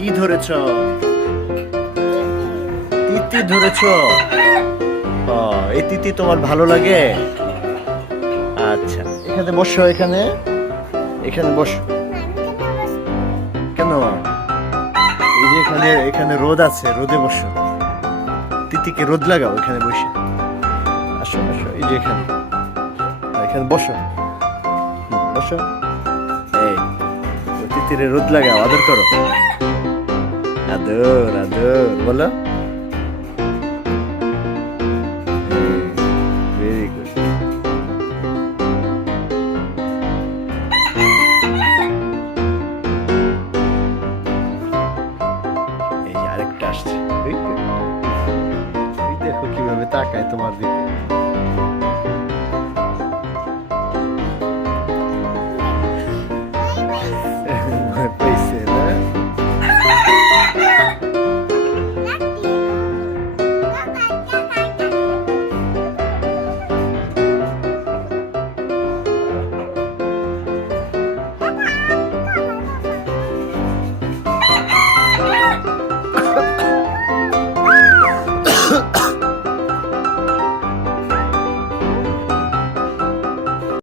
কি ধরেছ? তিতি ধরেছ? এই তিতি তোমার ভালো লাগে? আচ্ছা, এখানে বসো, এখানে এখানে বসো। কেন? এই যে এখানে এখানে রোদ আছে, রোদে বসো। তিতিকে রোদ লাগাও এখানে বসে। আসো আসো, এই যে এখানে এখানে বসো, বসো। এই তিতিরে রোদ লাগাও, আদর করো। আদর আদর বলো। Very good. এই যে আরেকটা আসছে। এই দেখো কিভাবে তাকায় তোমার দিকে।